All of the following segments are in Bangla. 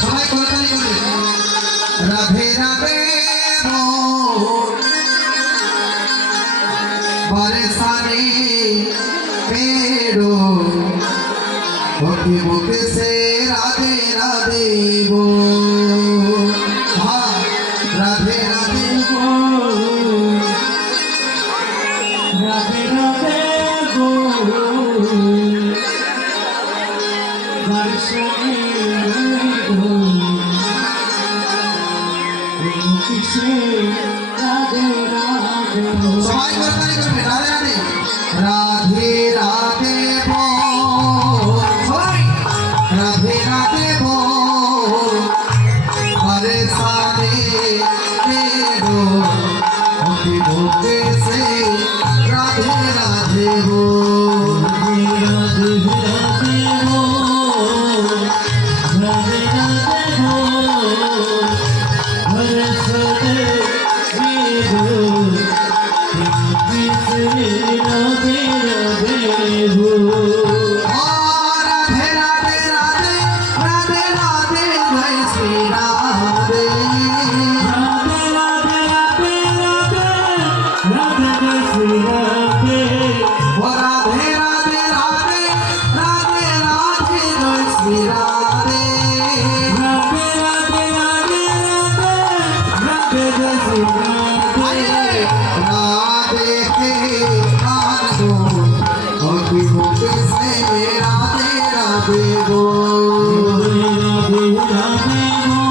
সবাই করতালি করে রাধে রাধে মোর बरसाने पेड़ो मुखे मुखे से राधे राधे वो हाँ राधे राधे वो राधे राधे गो बरसाने गो किसे राधे राधे सबाई करताली करबे राधे राधे बोल सबाई राधे राधे बोल बरसाने पेड़ो मुखे मुखे से राधे राधे बोल राधे राधे गो राधे राधे गो बरसाने गो किसे राधे राधे गो राधे राधे राधे राधे राधे जय श्री राधे राधे राधे राधे राधे राधे श्री राधे राधे राधे राधे राधे राधे जय श्री राधे राधे राधे राधे राधे जय श्री राधे राधे के कान को मुखी मुखी से राधे राधे बोल राधे राधे गो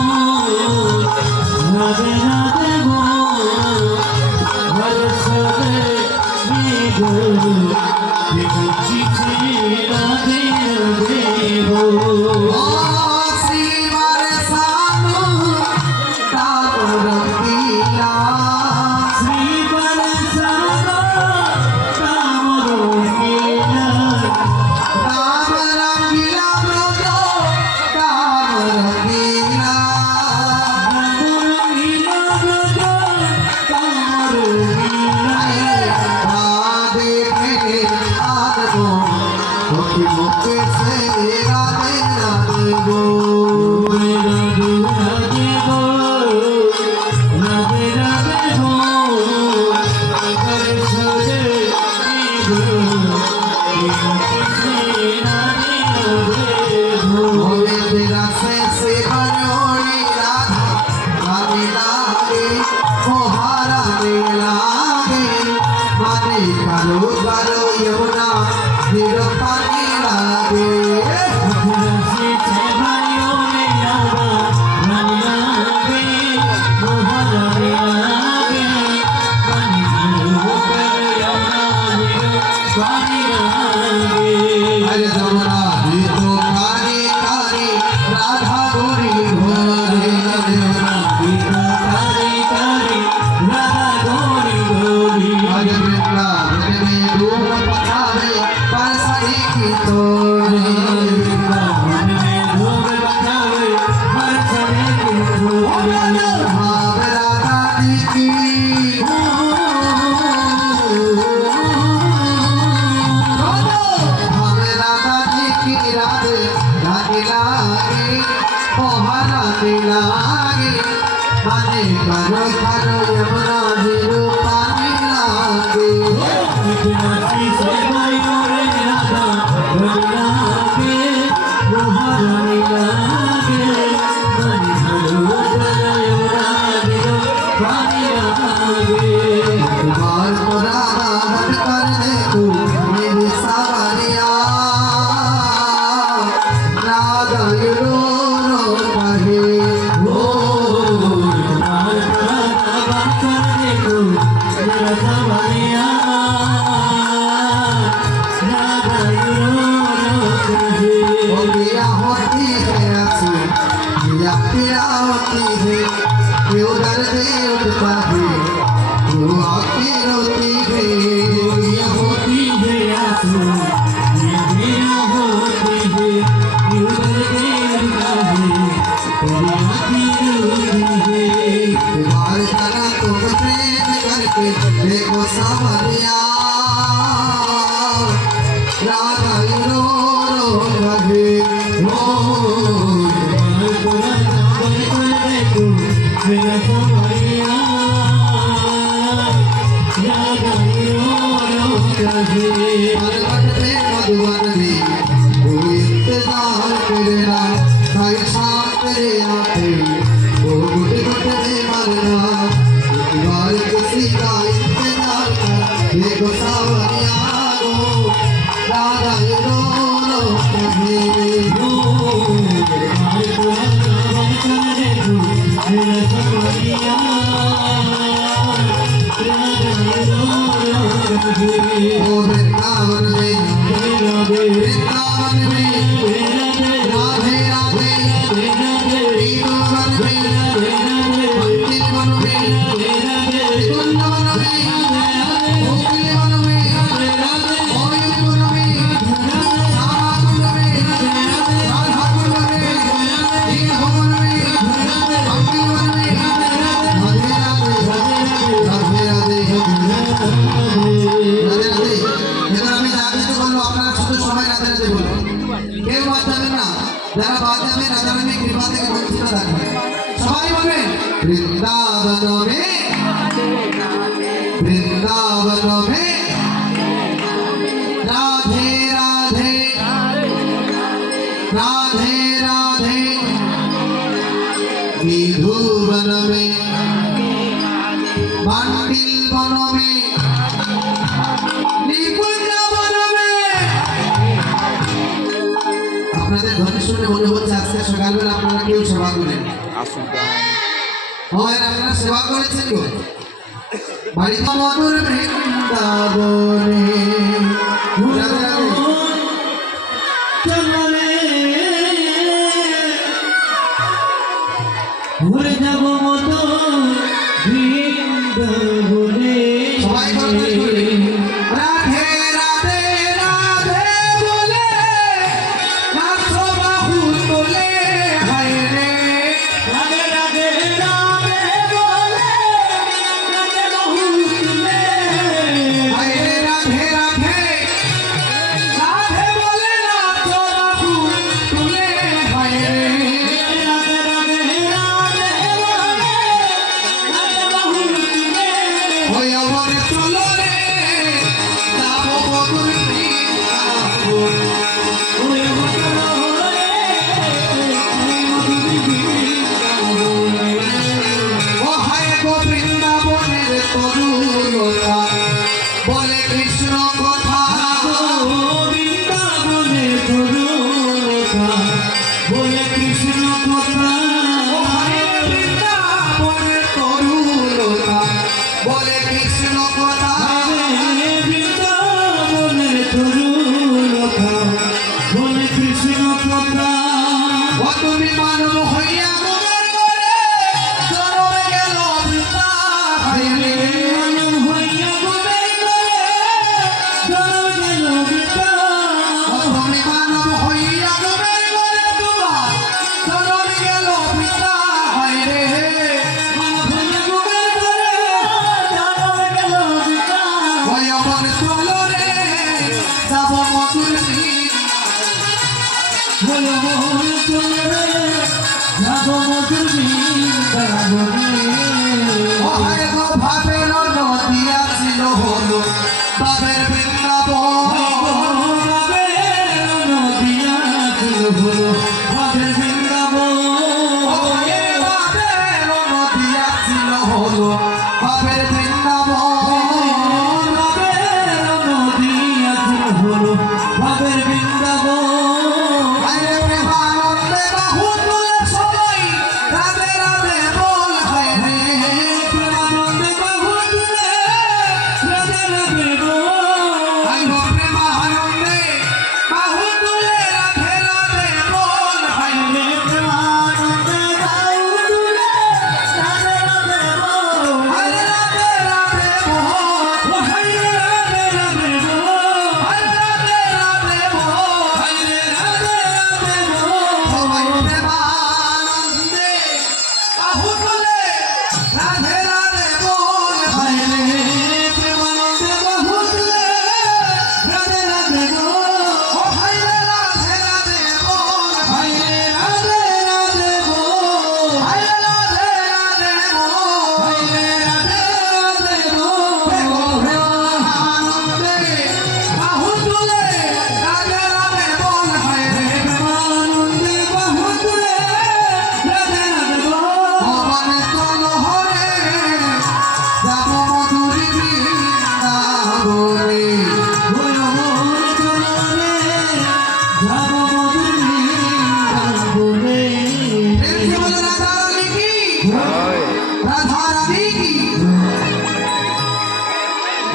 राधे राधे गो बरसाने गो किसे राधे राधे गो श्री बरसानो ताप रंगीला श्री बरसाना कामरोगीला ताप रंगीला ब्रजो ताप रंगीला कामरोगीला ब्रजो कामरोगीला राधे के आदो मुखी मुखी से राधे राधे बोल राधे राधे गो राधे राधे गो बरसाने गो किसे राधे राधे गो होवे तेरा से बनोड़ी राधा गाने लागे मोहारा ने लागे माने करो करो यमुना फिर पानी लागे रसी से भाइयों ने लागा रानी लागे मोहरा ने लागे पानी भरो कर यमुना भरो पानी लागे अरे जमुना भी तो कारी कारी राधा गोरी भोरे यमुना भी तो कारी कारी राधा गोरी गोरी अरे वृंदावन में धूम पछावे परसरी की तोरे वृंदावन में धूम बजावे बरसने की धूम भाव राधा जी की भाव राधा जी की राधे राधे लागे मोहरा लागे माने करो करो यमुना जीरो पानी लागे रसी से भाइयों ने लागा रानी लागे मोहरा ने लागे पानी भरो कर यमुना भरो पानी लागे कुमार को राधा हट कर देखो मेरे सावरिया राधा रो रो कहे ओ कुमार राधा बात करने को मेरा सवरिया যারা বাদ যাবে রাজা রানী কৃপা থেকে বঞ্চিত থাকবে সবাই বলবেন বৃন্দাবন মে বৃন্দাবন মে রাধে রাধে राधे राधे विधुवन में मांडिल वन में निकुंज वन में আপনাদের ধ্বনি শুনে মনে হচ্ছে আজকে সকালবেলা আপনারা কেউ সেবা করেন হয় আপনারা সেবা করেছেন গো বাড়িতে মধুর বৃন্দাবনে রাধে রাধে ঘুরে যাব মতো বৃন্দাবনে সবাই করে রাধে রাধে রাধে বলে নাচো বাহু তোলে হায় রে রাধে রাধে রাধে বলে রাধে বহু তুলে হায় রে রাধে রাধে রাধে বলে নাচো বাহু তোলে হায় রে রাধে রাধে রাধে বলে রাধে বহু তুলে ওই আমার চলো রে যাব মধুর বৃন্দাবন ওরে মতো রে মধুর বৃন্দাবনে ও হায় গো বৃন্দাবনের তরুলতা বলে কৃষ্ণ কথা বৃন্দাবনে তরুলতা বলে কৃষ্ণ কথা ও হায় বৃন্দাবনের তরুলতা বলে কৃষ্ণ কথা বৃন্দাবনে তরুলতা বলে কৃষ্ণ কথা ও তুমি মানব হইয়া মোদের ঘরে জনমে গেল বৃন্দা হায় রে মানব হইয়া গোবে করে জনম গেল বৃন্দা ও তুমি মানব হইয়া মোদের ঘরে তোমার জনমে গেল বৃন্দা হায় রে মানব হইয়া গোবে করে জনম গেল বৃন্দা ওই আমার চলো রে যাব মধুর বলো মোর চলে যাব মধুর বৃন্দাবনে ও হায় গো ভাবের নদী আছিল হলো ভাবের বৃন্দাবন ও হায় ভাবের নদী আছিল হলো ভাবের বৃন্দাবন হায় প্রেমানন্দে বাহু তুলে সবাই রাধে রাধে বল হায় রে হায় গো প্রেমানন্দে বাহু তুলে রাধে রাধে বল হায় রে হায় রাধে রাধে বল হায় রাধে রাধে বল সবাই প্রেমানন্দে বাহু তুলে রাধে রাধে বল হায় রে ও হায় রাধে রাধে বল হায় রাধে রাধে বল হায় রাধে রাধে বল আনন্দে বাহু তুলে রাধে রাধে বল হায় রে ভগবান চল হরে যাব মধুর বৃন্দাবনে দেখতে বলে রাধা রানী কি রাধা রানী কি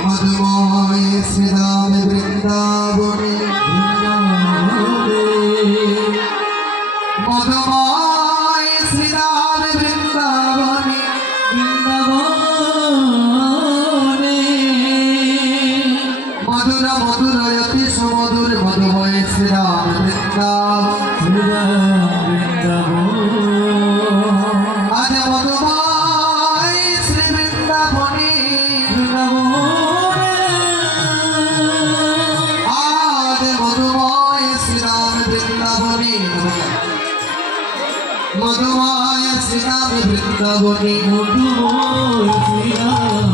মধুময় শ্রীরাম বৃন্দাবনে মধুময় শ্রীরাম বৃন্দাবনে মধুর মধুর অতি সুমধুর মধুময় শ্রীরাম বৃন্দাবন আজ মধুময় শ্রী বৃন্দাবনে আজ মধুময় শ্রীরাম বৃন্দাবনে মধুময় শ্রীরাম বৃন্দাবনে মধুময় শ্রীরাম